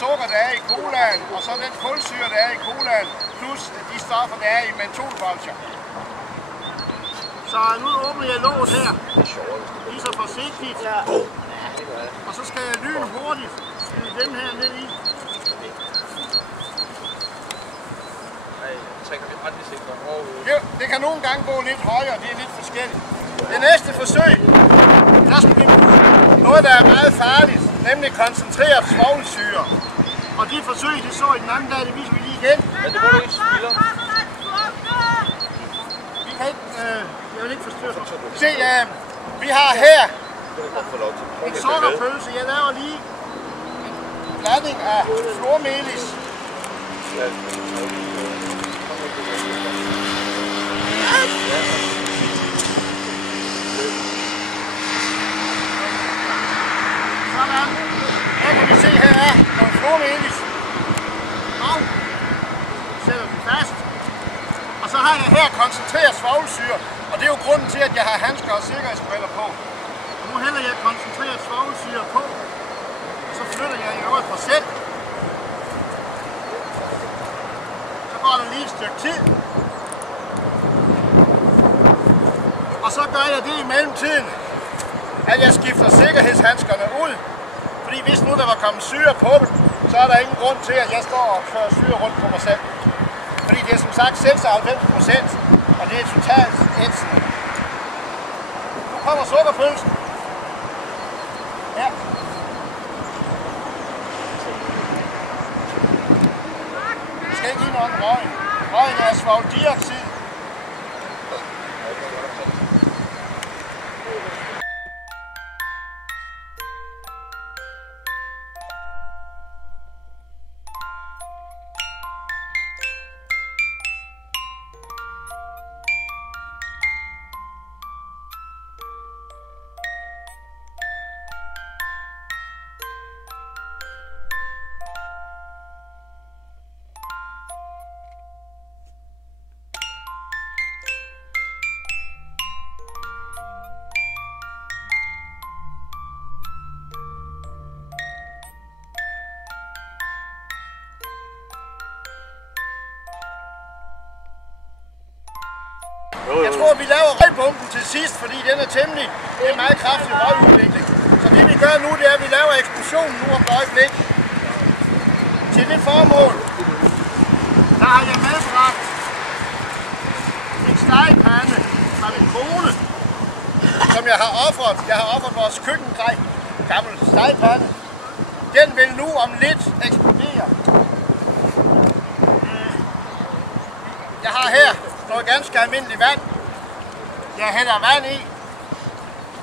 Sukker, der er i colaen, og så den kulsyre, der er i colaen, plus de stoffer, der er i mentolbolcher. Så nu åbner jeg låget her, lige så forsigtigt, og så skal jeg lynhurtigt skyde dem her ned i. Det kan nogle gange gå lidt højere, det er lidt forskelligt. Det næste forsøg, der skal vi bruge noget, der er meget farligt, nemlig koncentreret svovlsyre. Og de forsøg, det så i den anden dag, det viser vi lige igen. Men det må du ikke spille. Vi kan ikke, jeg vil ikke forstyrre. Se, vi har her en sukkerpølse. Jeg laver lige en blanding af flormelis. Sådan. Her kan vi se, her er nogle flormelis. Og sætter vi fast. Og så har jeg her koncentreret svovlsyre. Og det er jo grunden til, at jeg har handsker og sikkerhedsbriller på. Og nu hælder jeg koncentreret svovlsyre på. Og så flytter jeg i øvrigt for selv. Så går der lige et stykke tid. Og så gør jeg det i mellemtiden, at jeg skifter sikkerhedshandskerne ud. Fordi hvis nu der var kommet syre på dem, så er der ingen grund til, at jeg står og kører syre rundt på mig selv. Fordi det er som sagt 96%, og det er totalt ætsende. Nu kommer sukkerpølsen. Ja. Det skal ikke give noget røg. Røgen er svovldioxid. Jeg tror, vi laver røgbomben til sidst, fordi den er temmelig. Det er en meget kraftig røgudvikling. Så det vi gør nu, det er, at vi laver eksplosionen nu om et øjeblik. Til det formål, der har jeg medbragt en stegepande fra min kone, som jeg har offret. Jeg har offret vores køkkengrej, gammel stegepande. Den vil nu om lidt eksplodere. Jeg har her noget ganske almindeligt vand. Jeg hælder vand i.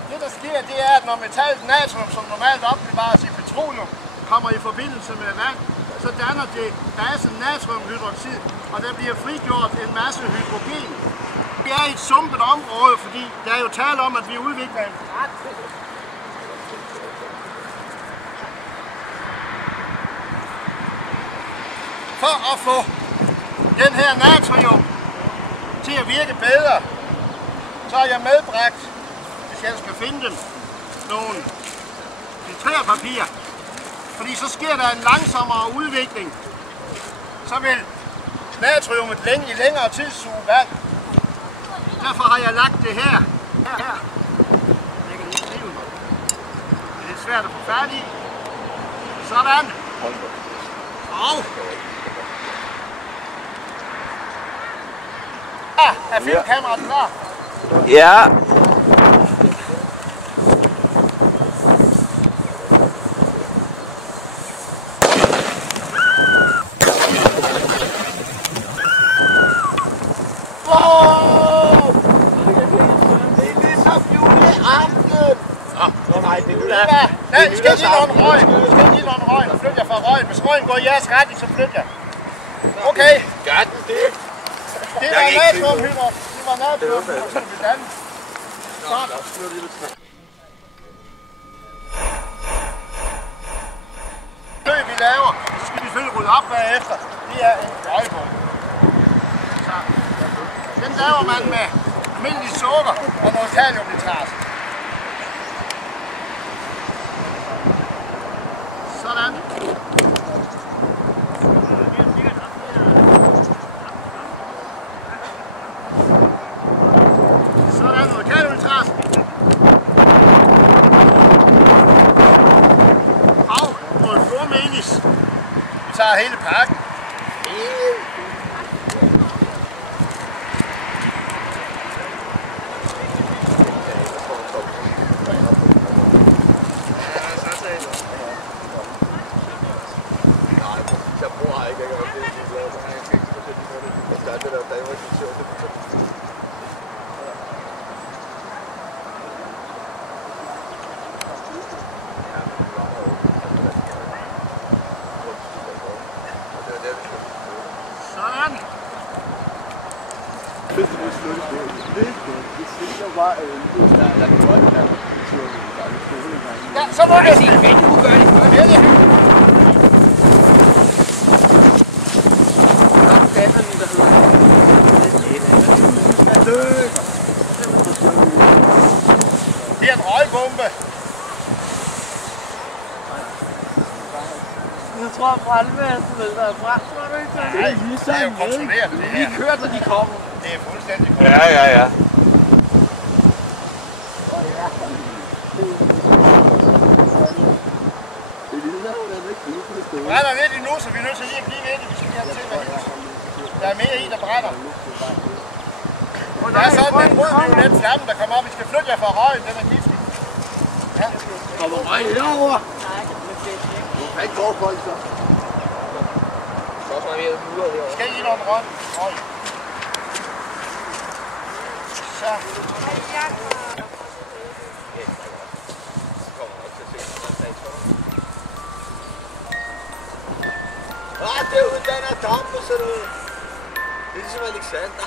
Det der sker, det er, at når metallet natrium, som normalt opbevares i petroleum, kommer i forbindelse med vand, så danner det basen natriumhydroxid, og der bliver frigjort en masse hydrogen. Vi er i et sumpet område, fordi der er jo tale om, at vi udvikler en ret. For at få den her natrium til at virke bedre, så har jeg medbragt, hvis jeg skal finde dem, nogle filtrerpapir. Fordi så sker der en langsommere udvikling. Så vil natriumet i længere tid suge vand. derfor har jeg lagt det her. Her. Lægger lige kniven. Det er lidt svært at få fat i. Sådan. Og. Er filmkameraet klar? Ja. Nej, I skal lige låne røg. Så flytter jeg fra røgen. Hvis røgen går i jeres retning, så flytter jeg. Okay. Gør den det? Det var natriumhydrat. Det var natriumhydrat. Så vi danne. Det vi laver, så skal vi selvfølgelig rydde op bagefter. Det er en røgbom. Den laver man med almindelig sukker og noget kaliumnitrat. Sådan. Sådan noget kaliumnitrat. Og noget flormelis. Vi tager hele pakken. Sådan. Ja, så må det sige. Du gør det. Det er en røgbombe. Jeg tror, at brandvæsenet vil være brændt. Nej, det er jo kontrolleret det her. De kører, så de kommer. Det er fuldstændig kontrolleret. Ja. Det brænder lidt endnu, så vi er nødt til lige at blive ved det. Vi skal lige have til at huse. Der er mere i, der brænder. Der er sådan en rød-violet flamme, der kommer op. Vi skal flytte jer fra røgen, den er giftig. Ja. Kommer røg herovre. Du kan ikke gå koldt, så. Skal I noget røg? Så. Det er uddannet dampe, så det er ligesom Alexander.